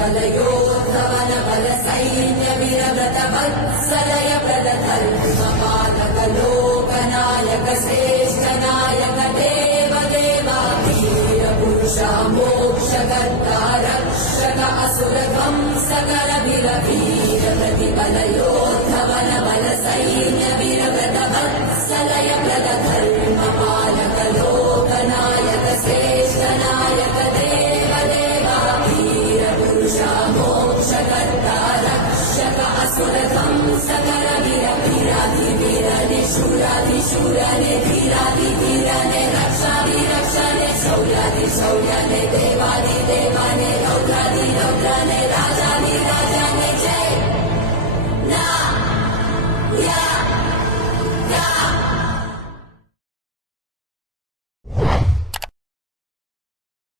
बलयोद्धवन बल सैन्य विरव्रत वत्सलय प्रदधर्म पालक लोकनायक श्रेष्ठ नायक देव देवा वीर पुरुषा मोक्षकर्ता रक्षक असुर ध्वंसकर वीर प्रतिबलयोद्धवन बल सैन्य विरव्रत वत्सलय प्रदधर्म पालक लोकनायक श्रेष्ठ नायक देव देवा वीर पुरुषा मोक्षकर्ता रक्षक असुर ध्वंसकर वीर वीराधिवीरने शूराधिशूरने धीराधिधीरने रक्षाधिरक्षणे शौर्याधिशौर्यने देवाधिदेवाने रौद्राधिरौद्रने